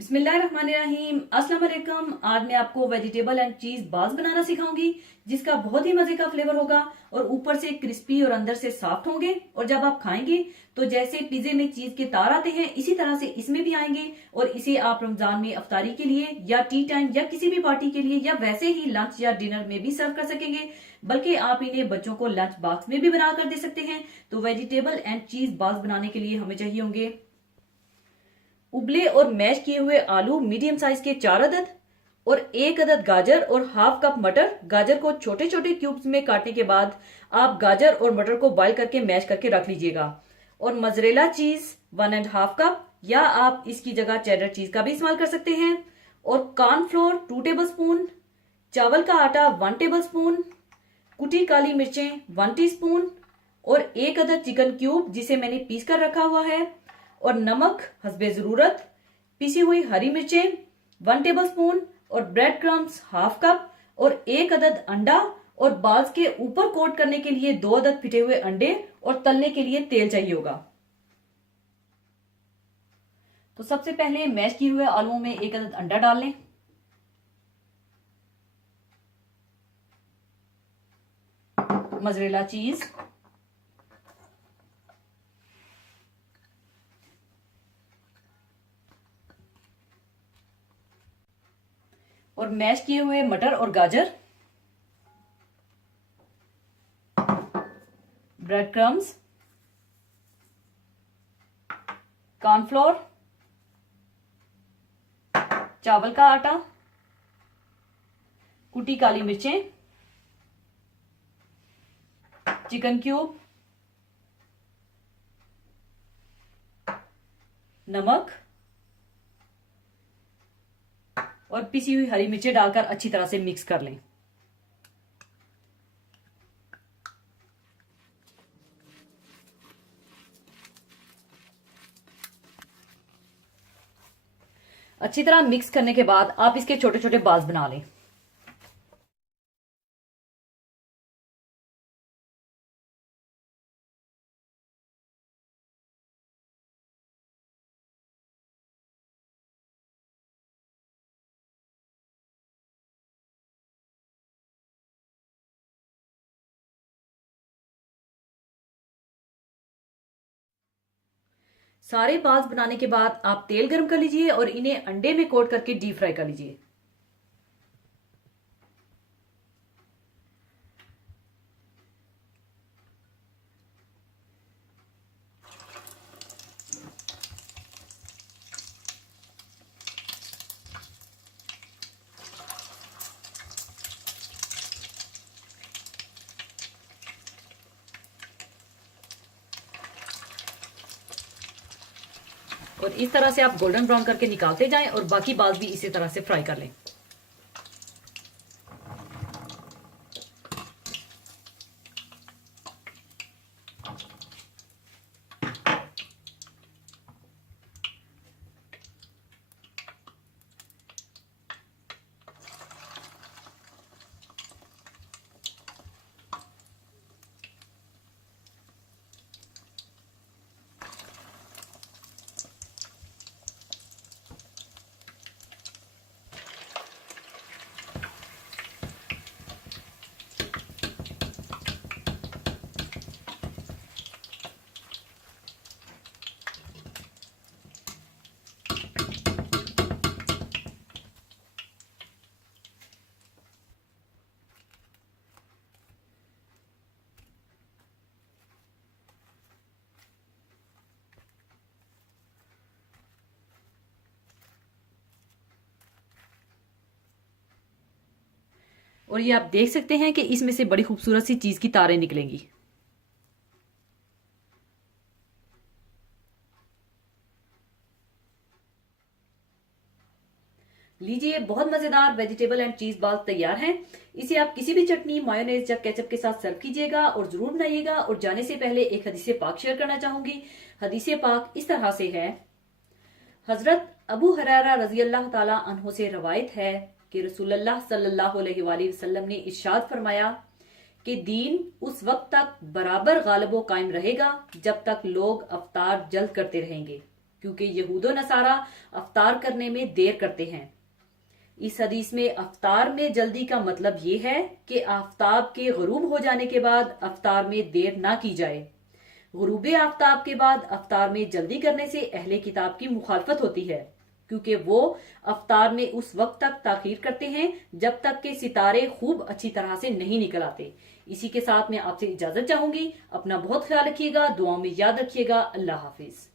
बिस्मिल्लाहिर्रहमानिर्रहीम। अस्सलाम वालेकुम। आज मैं आपको वेजिटेबल एंड चीज बाल्स बनाना सिखाऊंगी जिसका बहुत ही मजे का फ्लेवर होगा और ऊपर से क्रिस्पी और अंदर से सॉफ्ट होंगे। और जब आप खाएंगे तो जैसे पिज्जे में चीज के तार आते हैं इसी तरह से इसमें भी आएंगे। और इसे आप रमजान में अफ्तारी के लिए या टी टाइम या किसी भी पार्टी के लिए या वैसे ही लंच या डिनर में भी सर्व कर सकेंगे, बल्कि आप इन्हें बच्चों को लंच बॉक्स में भी बना कर दे सकते हैं। तो वेजिटेबल एंड चीज बाल्स बनाने के लिए हमें चाहिए होंगे उबले और मैश किए हुए आलू मीडियम साइज के 4 अदद और 1 अदद गाजर और हाफ कप मटर। गाजर को छोटे छोटे क्यूब्स में काटने के बाद आप गाजर और मटर को बॉईल करके मैश करके रख लीजिएगा। और मोज़रेला चीज 1.5 कप या आप इसकी जगह चेडर चीज का भी इस्तेमाल कर सकते हैं। और कॉर्नफ्लोर 2 टेबल स्पून, चावल का आटा 1 टेबल स्पून, कुटी काली मिर्चें 1 टीस्पून और 1 अदद चिकन क्यूब जिसे मैंने पीस कर रखा हुआ है। और नमक हस्बे जरूरत, पिसी हुई हरी मिर्चें 1 टेबल स्पून और ब्रेड क्रम्स हाफ कप और 1 अदद अंडा। और बाल्स के ऊपर कोट करने के लिए 2 अदद फिटे हुए अंडे और तलने के लिए तेल चाहिए होगा। तो सबसे पहले मैश किए हुए आलूओं में 1 अदद अंडा डाल लें। मोज़रेला चीज, और मैश किए हुए मटर और गाजर, ब्रेड क्रम्स, कॉर्नफ्लोर, चावल का आटा, कुटी काली मिर्चें, चिकन क्यूब, नमक और पिसी हुई हरी मिर्चें डालकर अच्छी तरह से मिक्स कर लें। अच्छी तरह मिक्स करने के बाद आप इसके छोटे छोटे बाल्स बना लें। सारे बाल्स बनाने के बाद आप तेल गर्म कर लीजिए और इन्हें अंडे में कोट करके डीप फ्राई कर लीजिए। और इस तरह से आप गोल्डन ब्राउन करके निकालते जाएं और बाकी बाल्स भी इसी तरह से फ्राई कर लें। और ये आप देख सकते हैं कि इसमें से बड़ी खूबसूरत सी चीज की तारें निकलेंगी। लीजिए, बहुत मजेदार वेजिटेबल एंड चीज बाल्स तैयार हैं। इसे आप किसी भी चटनी, मायोनेज या केचप के साथ सर्व कीजिएगा और जरूर बनाइएगा। और जाने से पहले एक हदीसे पाक शेयर करना चाहूंगी। हदीसे पाक इस तरह से है। हजरत अबू हुरैरा रजी अल्लाह ताला अन्हो से रवायत है कि रसूलुल्लाह सल्लल्लाहु अलैहि वसल्लम ने इरशाद फरमाया कि दीन उस वक्त तक बराबर गालिब व कायम रहेगा जब तक लोग अवतार जल्द करते रहेंगे। क्योंकि यहूदो नसारा अफ्तार करने में देर करते हैं। इस हदीस में अफ्तार में जल्दी का मतलब ये है कि आफ्ताब के गुरूब हो जाने के बाद अफ्तार में देर ना की जाए। गुरूब आफ्ताब के बाद अफ्तार में जल्दी करने से अहले किताब की मुखालफत होती है, क्योंकि वो अफ्तार में उस वक्त तक ताखीर करते हैं जब तक के सितारे खूब अच्छी तरह से नहीं निकल आते। इसी के साथ मैं आपसे इजाजत चाहूंगी। अपना बहुत ख्याल रखिएगा, दुआओं में याद रखिएगा। अल्लाह हाफिज।